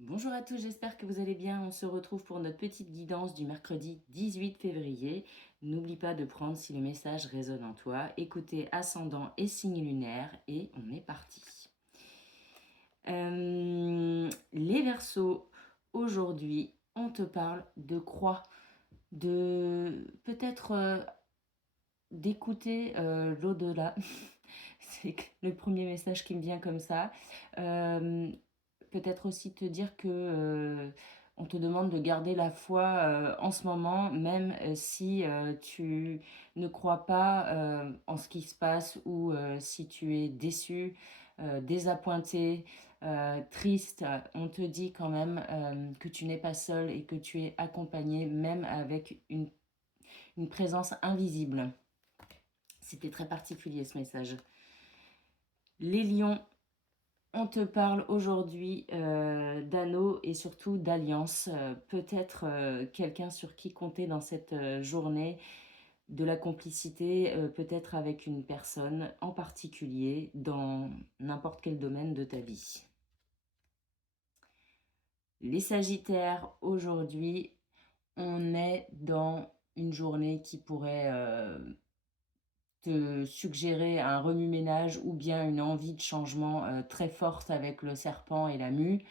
Bonjour à tous, j'espère que vous allez bien. On se retrouve pour notre petite guidance du mercredi 18 février. N'oublie pas de prendre si le message résonne en toi. Écoutez ascendant et signe lunaire et on est parti. Les Verseaux, aujourd'hui, on te parle de croix, de peut-être d'écouter l'au-delà. C'est le premier message qui me vient comme ça. Euh, Peut-être aussi te dire que on te demande de garder la foi en ce moment, même si tu ne crois pas en ce qui se passe ou si tu es déçu, désappointé, triste. On te dit quand même que tu n'es pas seul et que tu es accompagné, même avec une présence invisible. C'était très particulier ce message. Les lions, on te parle aujourd'hui d'anneaux et surtout d'alliances. Peut-être quelqu'un sur qui compter dans cette journée, de la complicité, peut-être avec une personne en particulier dans n'importe quel domaine de ta vie. Les Sagittaires, aujourd'hui, on est dans une journée qui pourrait te suggérer un remue-ménage ou bien une envie de changement très forte avec le serpent et la mue.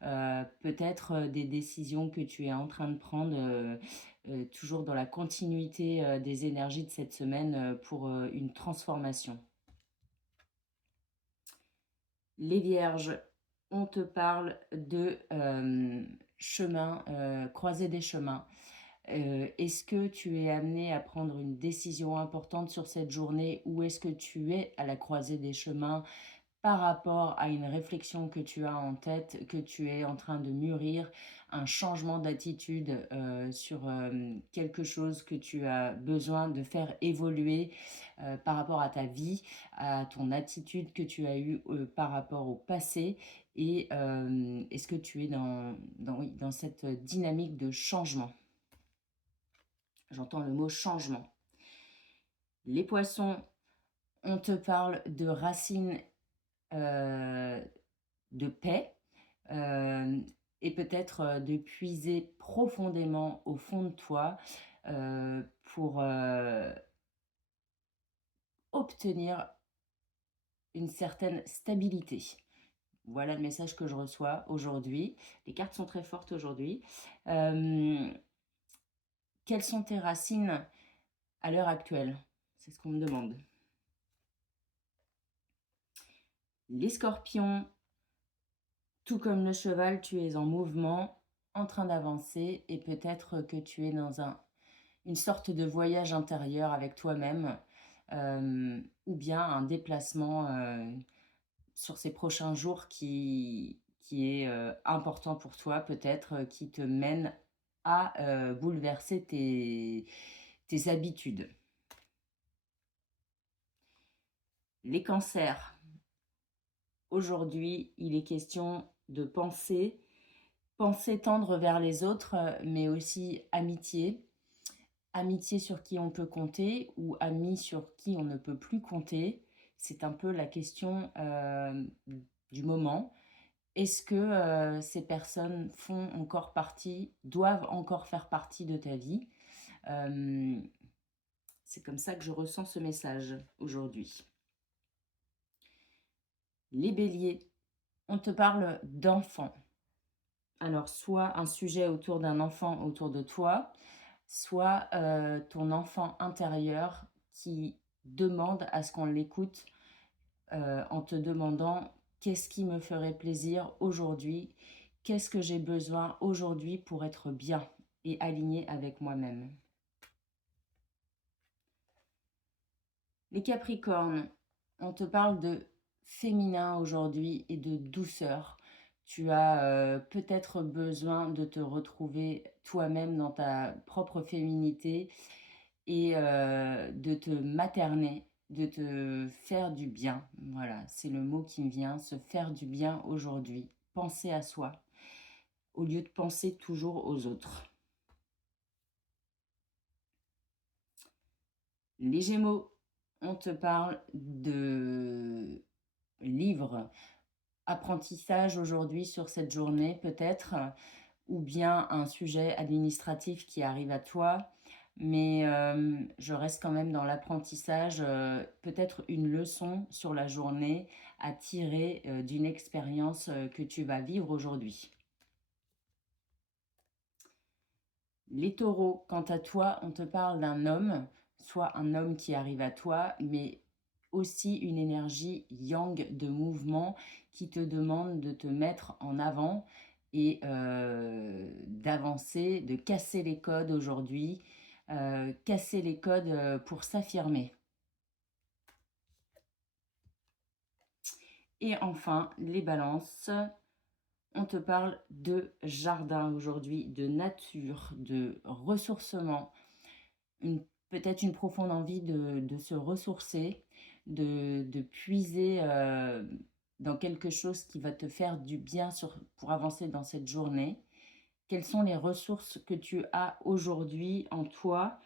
Peut-être des décisions que tu es en train de prendre, toujours dans la continuité des énergies de cette semaine pour une transformation. Les Vierges, on te parle de chemin, croiser des chemins. Est-ce que tu es amené à prendre une décision importante sur cette journée ou est-ce que tu es à la croisée des chemins par rapport à une réflexion que tu as en tête, que tu es en train de mûrir, un changement d'attitude sur quelque chose que tu as besoin de faire évoluer par rapport à ta vie, à ton attitude que tu as eue par rapport au passé, et est-ce que tu es oui, dans cette dynamique de changement? J'entends le mot changement. Les poissons, on te parle de racines de paix euh, et peut-être de puiser profondément au fond de toi pour obtenir une certaine stabilité. Voilà le message que je reçois aujourd'hui. Les cartes sont très fortes aujourd'hui. Euh, Quelles sont tes racines à l'heure actuelle? C'est ce qu'on me demande. Les scorpions, tout comme le cheval, tu es en mouvement, en train d'avancer et peut-être que tu es dans une sorte de voyage intérieur avec toi-même ou bien un déplacement sur ces prochains jours qui est important pour toi, peut-être qui te mène à bouleverser tes habitudes. Les cancers, aujourd'hui, il est question de penser tendre vers les autres, mais aussi amitié. Amitié sur qui on peut compter ou amis sur qui on ne peut plus compter. C'est un peu la question du moment. Est-ce que ces personnes font encore partie, doivent encore faire partie de ta vie? Euh, c'est comme ça que je ressens ce message aujourd'hui. Les béliers, on te parle d'enfants. Alors, soit un sujet autour d'un enfant autour de toi, soit ton enfant intérieur qui demande à ce qu'on l'écoute en te demandant qu'est-ce qui me ferait plaisir aujourd'hui, qu'est-ce que j'ai besoin aujourd'hui pour être bien et aligné avec moi-même. Les Capricornes, on te parle de féminin aujourd'hui et de douceur. Tu as peut-être besoin de te retrouver toi-même dans ta propre féminité et de te materner, de te faire du bien. Voilà, c'est le mot qui me vient, se faire du bien aujourd'hui. Penser à soi au lieu de penser toujours aux autres. Les Gémeaux, on te parle de livres apprentissage aujourd'hui sur cette journée peut-être, ou bien un sujet administratif qui arrive à toi. Mais je reste quand même dans l'apprentissage, peut-être une leçon sur la journée à tirer d'une expérience que tu vas vivre aujourd'hui. Les taureaux, quant à toi, on te parle d'un homme, soit un homme qui arrive à toi, mais aussi une énergie yang de mouvement qui te demande de te mettre en avant et d'avancer, de casser les codes aujourd'hui, casser les codes pour s'affirmer. Et enfin, les balances, on te parle de jardin aujourd'hui, de nature, de ressourcement, peut-être une profonde envie de se ressourcer, de puiser dans quelque chose qui va te faire du bien pour avancer dans cette journée. Quelles sont les ressources que tu as aujourd'hui en toi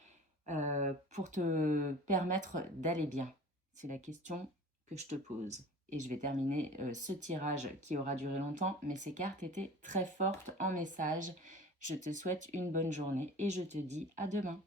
pour te permettre d'aller bien? C'est la question que je te pose. Et je vais terminer ce tirage qui aura duré longtemps, mais ces cartes étaient très fortes en message. Je te souhaite une bonne journée et je te dis à demain.